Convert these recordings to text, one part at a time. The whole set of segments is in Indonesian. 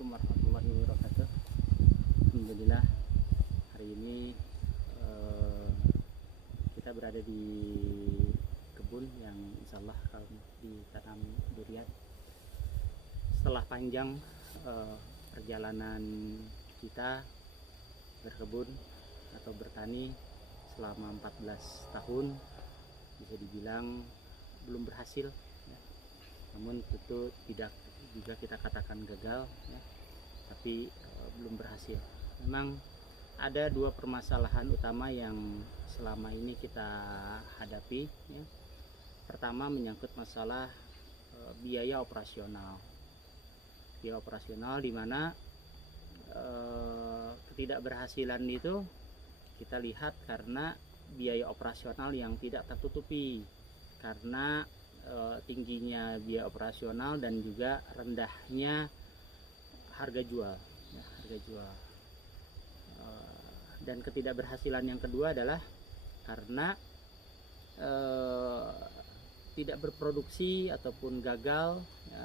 Assalamualaikum warahmatullahi wabarakatuh. Alhamdulillah, hari ini kita berada di kebun yang insya Allah akan ditanam durian. Setelah panjang perjalanan kita berkebun atau bertani selama 14 tahun, bisa dibilang belum berhasil ya. Namun tentu tidak juga kita katakan gagal ya, tapi belum berhasil. Memang ada dua permasalahan utama yang selama ini kita hadapi ya. Pertama menyangkut masalah biaya operasional di mana ketidakberhasilan itu kita lihat karena biaya operasional yang tidak tertutupi, karena tingginya biaya operasional dan juga rendahnya harga jual ya, dan ketidakberhasilan yang kedua adalah karena tidak berproduksi ataupun gagal ya,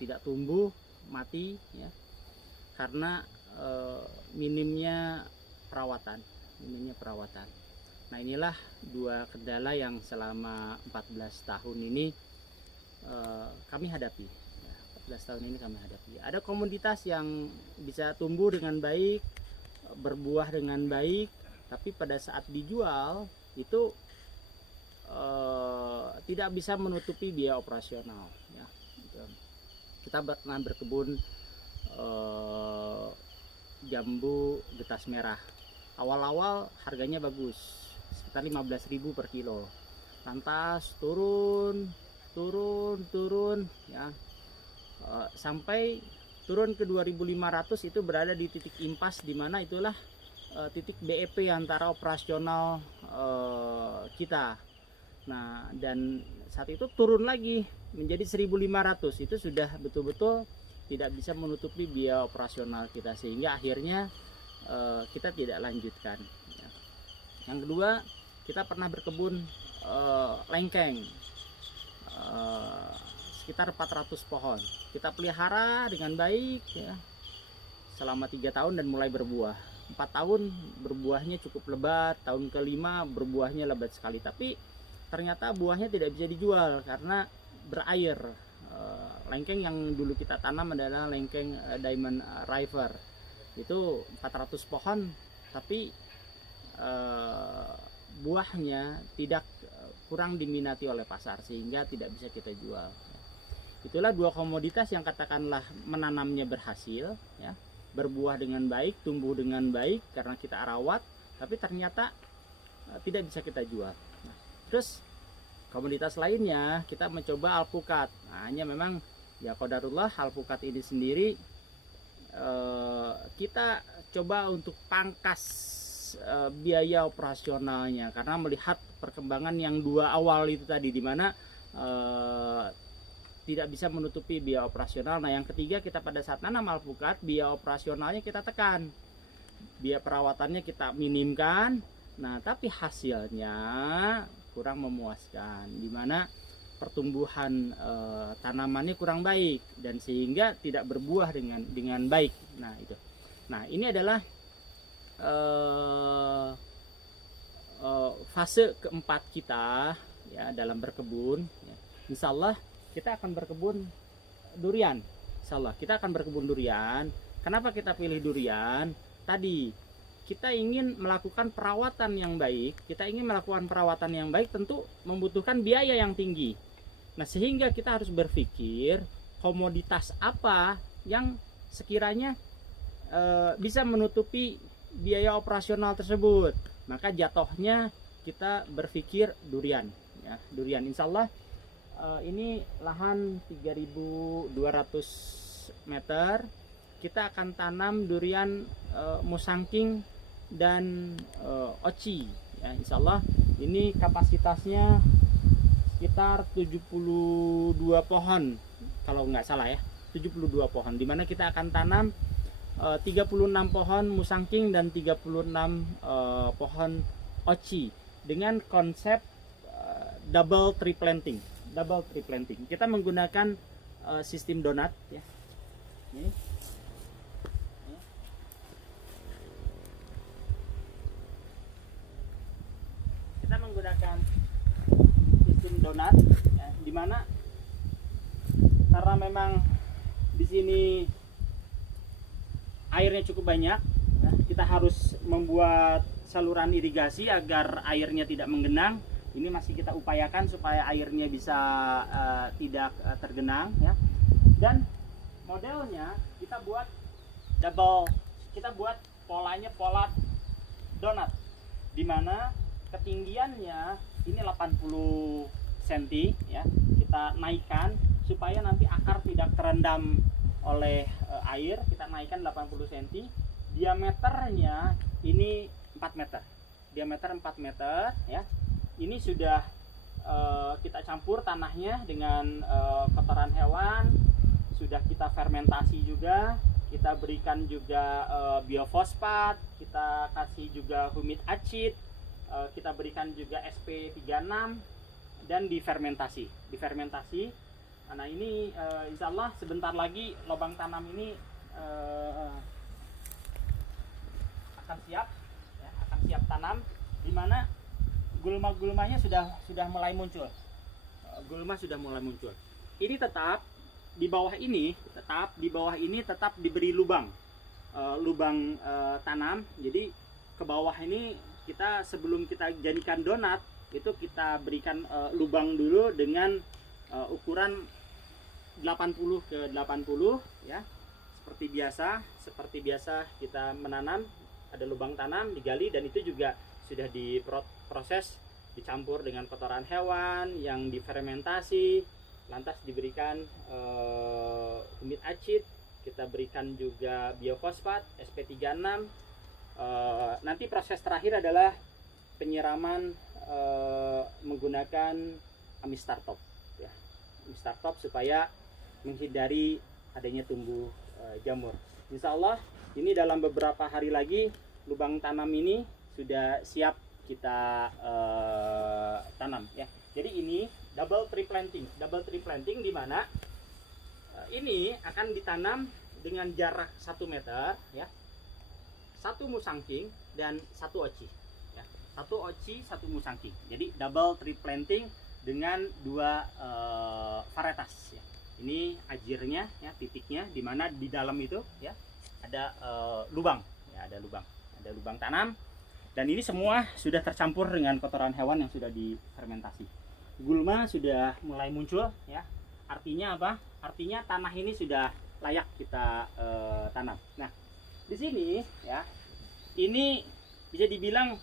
tidak tumbuh, mati ya, karena minimnya perawatan. Nah, inilah dua kendala yang selama 14 tahun ini kami hadapi. 14 tahun ini kami hadapi. Ada komoditas yang bisa tumbuh dengan baik, berbuah dengan baik, tapi pada saat dijual itu tidak bisa menutupi biaya operasional. Ya. Kita pernah berkebun jambu getas merah. Awal-awal harganya bagus, sekitar 15.000 per kilo. Lantas turun ya, sampai turun ke 2.500, itu berada di titik impas, di mana itulah titik BEP antara operasional kita. Nah, dan saat itu turun lagi menjadi 1.500, itu sudah betul-betul tidak bisa menutupi biaya operasional kita, sehingga akhirnya kita tidak lanjutkan ya. Yang kedua, kita pernah berkebun lengkeng sekitar 400 pohon. Kita pelihara dengan baik ya, selama 3 tahun dan mulai berbuah. 4 tahun berbuahnya cukup lebat, tahun ke-5 berbuahnya lebat sekali, tapi ternyata buahnya tidak bisa dijual karena berair. Lengkeng yang dulu kita tanam adalah lengkeng Diamond River. Itu 400 pohon, tapi buahnya kurang diminati oleh pasar, sehingga tidak bisa kita jual. Itulah dua komoditas yang katakanlah menanamnya berhasil ya, berbuah dengan baik, tumbuh dengan baik karena kita rawat, tapi ternyata tidak bisa kita jual. Nah, terus komoditas lainnya kita mencoba alpukat. Nah, hanya memang ya qadarullah, alpukat ini sendiri kita coba untuk pangkas biaya operasionalnya, karena melihat perkembangan yang dua awal itu tadi, dimana tidak bisa menutupi biaya operasional. Nah, yang ketiga, kita pada saat nanam alpukat, biaya operasionalnya kita tekan, biaya perawatannya kita minimkan. Nah, tapi hasilnya kurang memuaskan, dimana pertumbuhan tanamannya kurang baik dan sehingga tidak berbuah dengan baik. Nah, itu. Nah, ini adalah fase keempat kita ya dalam berkebun ya. Insya Allah kita akan berkebun durian. Insya Allah kita akan berkebun durian. Kenapa kita pilih durian? Tadi kita ingin melakukan perawatan yang baik. Tentu membutuhkan biaya yang tinggi. Nah, sehingga kita harus berpikir komoditas apa yang sekiranya bisa menutupi biaya operasional tersebut. Maka jatuhnya kita berpikir durian ya. Durian, insya Allah ini lahan 3.200 meter. Kita akan tanam durian musangking dan oci ya, insya Allah ini kapasitasnya sekitar 72 pohon kalau nggak salah ya, 72 pohon, dimana kita akan tanam 36 pohon musangking dan 36 pohon oci dengan konsep double tree planting. Kita menggunakan sistem donat ya. Ini donat, ya, dimana karena memang di sini airnya cukup banyak, ya, kita harus membuat saluran irigasi agar airnya tidak menggenang. Ini masih kita upayakan supaya airnya bisa tidak tergenang, ya. Dan modelnya kita buat polanya pola donat, dimana ketinggiannya ini 80 cm, ya. Kita naikkan supaya nanti akar tidak terendam oleh air. Kita naikkan 80 cm. Diameternya ini 4 meter. Diameter 4 meter, ya. Ini sudah kita campur tanahnya dengan kotoran hewan. Sudah kita fermentasi juga. Kita berikan juga biofosfat. Kita kasih juga humid acid. Kita berikan juga SP36 dan difermentasi. Nah ini insya Allah sebentar lagi lubang tanam ini akan siap, ya, akan siap tanam, dimana gulma-gulmanya sudah mulai muncul. Gulma sudah mulai muncul. Ini tetap di bawah ini tetap diberi lubang tanam. Jadi ke bawah ini kita sebelum kita jadikan donat itu kita berikan lubang dulu dengan ukuran 80 ke 80, ya. Seperti biasa kita menanam, ada lubang tanam digali, dan itu juga sudah diproses, dicampur dengan kotoran hewan yang difermentasi, lantas diberikan humid acid, kita berikan juga biofosfat SP36. Nanti proses terakhir adalah penyiraman menggunakan amistartop, ya. Amistartop supaya menghindari adanya tumbuh jamur. Insya Allah ini dalam beberapa hari lagi lubang tanam ini sudah siap kita tanam, ya. Jadi ini double tree planting, di mana ini akan ditanam dengan jarak 1 meter, ya. 1 musangking dan 1 oci, ya. 1 oci 1 musangking. Jadi double tree planting dengan 2 varietas, ya. Ini ajirnya, ya, titiknya, di mana di dalam itu, ya, ada lubang, ya, ada lubang tanam. Dan ini semua sudah tercampur dengan kotoran hewan yang sudah difermentasi. Gulma sudah mulai muncul, ya. Artinya apa? Artinya tanah ini sudah layak kita tanam. Nah, di sini, ya, ini bisa dibilang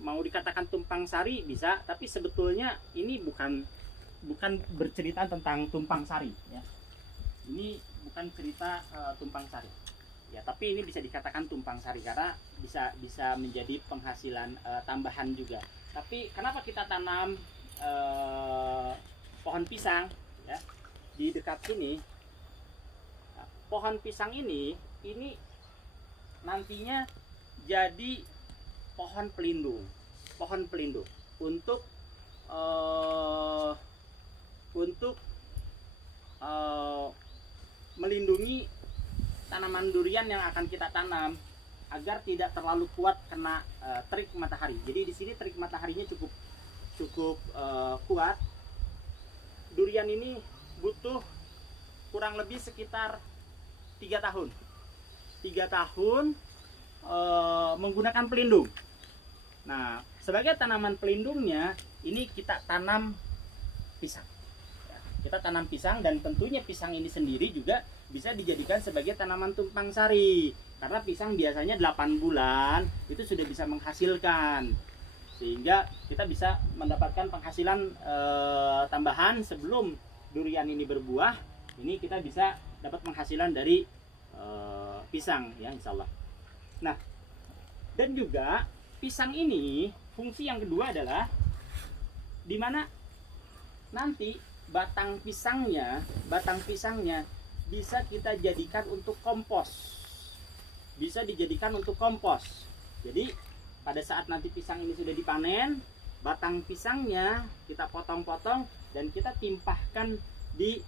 mau dikatakan tumpang sari bisa, tapi sebetulnya ini bukan bercerita tentang tumpang sari, ya. Ini bukan cerita tumpang sari, ya, tapi ini bisa dikatakan tumpang sari karena bisa menjadi penghasilan tambahan juga. Tapi kenapa kita tanam pohon pisang, ya, di dekat sini? Pohon pisang ini nantinya jadi pohon pelindung untuk melindungi tanaman durian yang akan kita tanam agar tidak terlalu kuat kena terik matahari. Jadi di sini terik mataharinya cukup kuat. Durian ini butuh kurang lebih sekitar 3 tahun menggunakan pelindung. Nah, sebagai tanaman pelindungnya ini kita tanam pisang, ya. Kita tanam pisang, dan tentunya pisang ini sendiri juga bisa dijadikan sebagai tanaman tumpang sari karena pisang biasanya 8 bulan itu sudah bisa menghasilkan, sehingga kita bisa mendapatkan penghasilan tambahan sebelum durian ini berbuah. Ini kita bisa dapat penghasilan dari pisang, ya, insya Allah. Nah, dan juga pisang ini fungsi yang kedua adalah dimana nanti batang pisangnya bisa kita jadikan untuk kompos. Bisa dijadikan untuk kompos. Jadi pada saat nanti pisang ini sudah dipanen, batang pisangnya kita potong-potong dan kita timpahkan di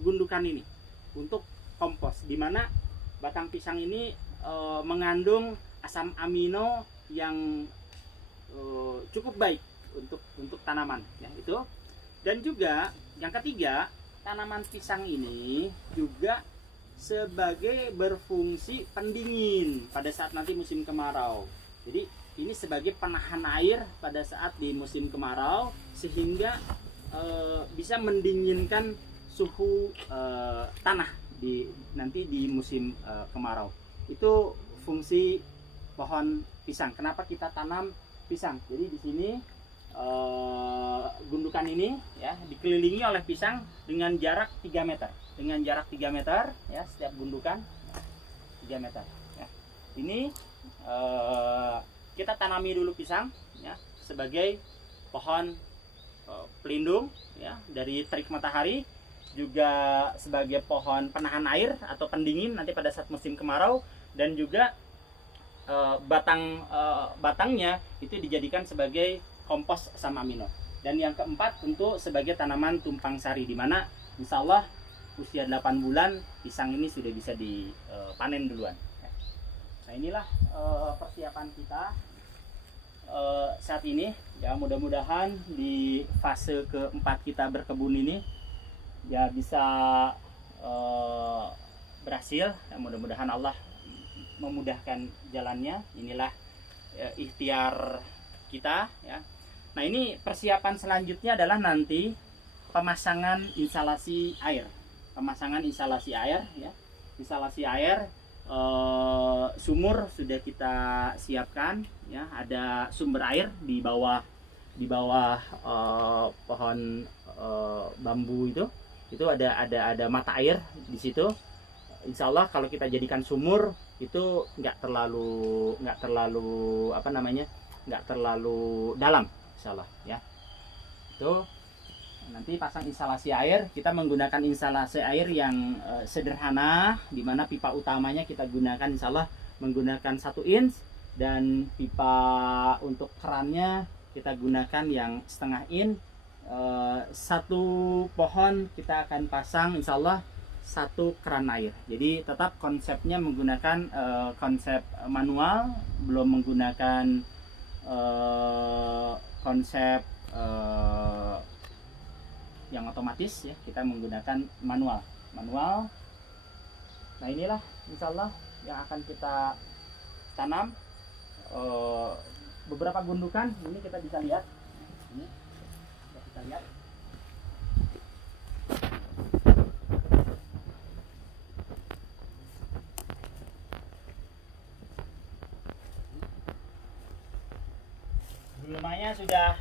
gundukan ini untuk kompos, dimana batang pisang ini mengandung asam amino yang cukup baik untuk tanaman ya itu. Dan juga yang ketiga, tanaman pisang ini juga sebagai berfungsi pendingin pada saat nanti musim kemarau. Jadi ini sebagai penahan air pada saat di musim kemarau, sehingga bisa mendinginkan suhu tanah nanti di musim kemarau. Itu fungsi pohon pisang. Kenapa kita tanam pisang? Jadi di sini gundukan ini ya dikelilingi oleh pisang dengan jarak 3 meter. Dengan jarak 3 meter ya, setiap gundukan 3 meter ya. Ini kita tanami dulu pisang ya sebagai pohon pelindung ya dari terik matahari, juga sebagai pohon penahan air atau pendingin nanti pada saat musim kemarau, dan juga batangnya itu dijadikan sebagai kompos asam amino. Dan yang keempat tentu sebagai tanaman tumpang sari, di mana insya Allah usia 8 bulan pisang ini sudah bisa dipanen duluan. Nah inilah persiapan kita saat ini ya, mudah-mudahan di fase keempat kita berkebun ini ya bisa berhasil ya, mudah-mudahan Allah memudahkan jalannya. Inilah ikhtiar kita ya. Nah ini persiapan selanjutnya adalah nanti pemasangan instalasi air. Pemasangan instalasi air ya. Instalasi air, sumur sudah kita siapkan ya, ada sumber air di bawah pohon bambu itu ada mata air di situ. Insya Allah kalau kita jadikan sumur itu nggak terlalu dalam, insya Allah ya. Itu nanti pasang instalasi air, kita menggunakan instalasi air yang sederhana, di mana pipa utamanya kita gunakan insya Allah menggunakan 1 inch, dan pipa untuk kerannya kita gunakan yang setengah inch. Satu pohon kita akan pasang insya Allah 1 keran air. Jadi tetap konsepnya menggunakan konsep manual, belum menggunakan konsep yang otomatis ya, kita menggunakan manual. Nah inilah insya Allah yang akan kita tanam. Beberapa gundukan ini kita bisa lihat. Ini kita lihat. Gulmanya sudah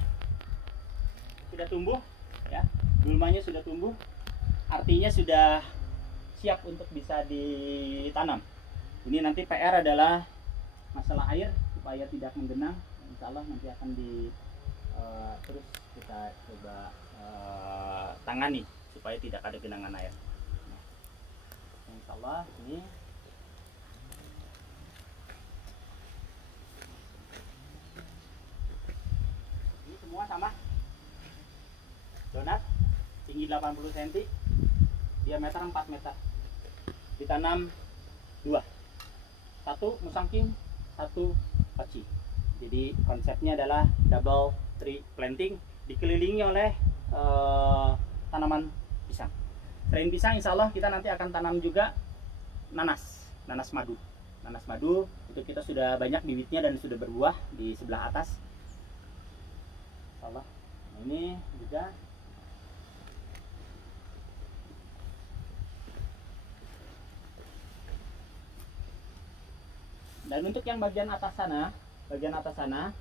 tumbuh ya. Gulmanya sudah tumbuh, artinya sudah siap untuk bisa ditanam. Ini nanti PR adalah masalah air supaya tidak menggenang. Insya Allah nanti akan terus kita coba tangani supaya tidak ada genangan air. Nah, insya Allah ini semua sama donat, tinggi 80 cm, diameter 4 meter, ditanam 2, 1 musangking, 1 paci. Jadi konsepnya adalah double tree planting, dikelilingi oleh tanaman pisang. Selain pisang, insya Allah kita nanti akan tanam juga nanas madu. Nanas madu itu kita sudah banyak bibitnya dan sudah berbuah di sebelah atas. Insya Allah. Nah, ini juga dan untuk yang bagian atas sana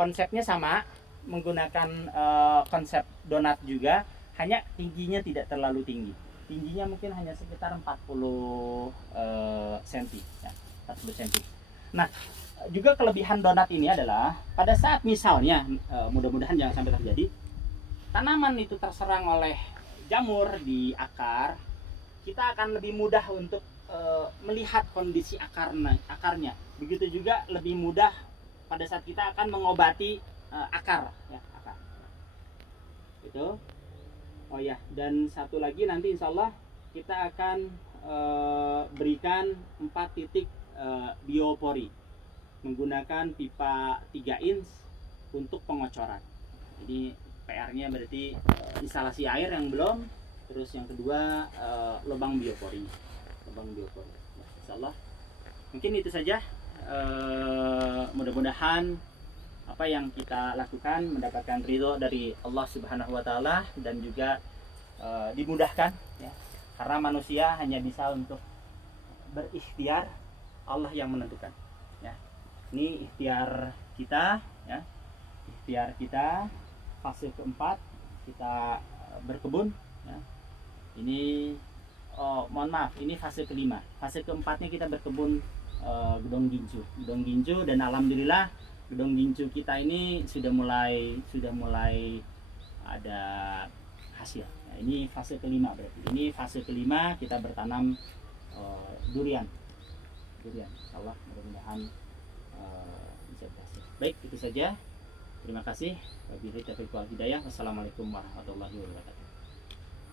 konsepnya sama, menggunakan konsep donat juga, hanya tingginya tidak terlalu tinggi. Tingginya mungkin hanya sekitar 40 cm ya, 40 cm. Nah, juga kelebihan donat ini adalah pada saat misalnya mudah-mudahan jangan sampai terjadi tanaman itu terserang oleh jamur di akar, kita akan lebih mudah untuk melihat kondisi akarnya. Begitu juga lebih mudah pada saat kita akan mengobati akar ya, akar. Itu. Oh ya, dan satu lagi nanti insya Allah kita akan berikan 4 titik biopori menggunakan pipa 3 inch untuk pengocoran. Ini PR-nya berarti instalasi air yang belum, terus yang kedua lubang biopori. Ya, insya Allah mungkin itu saja. Mudah-mudahan apa yang kita lakukan mendapatkan ridho dari Allah Subhanahu Wa Taala dan juga dimudahkan, ya. Karena manusia hanya bisa untuk berikhtiar, Allah yang menentukan, ya. Ini ikhtiar kita, ya. Ikhtiar kita fase keempat kita berkebun, ya. Ini mohon maaf, ini fase kelima. Fase keempatnya kita berkebun gedong ginju, dan alhamdulillah gedong ginju kita ini sudah mulai ada hasil. Nah, ini fase kelima berarti. Ini fase kelima kita bertanam durian. Insyaallah mudah-mudahan bisa berhasil. Baik, itu saja. Terima kasih. Wabillahi taufiq wal hidayah. Wassalamualaikum warahmatullahi wabarakatuh.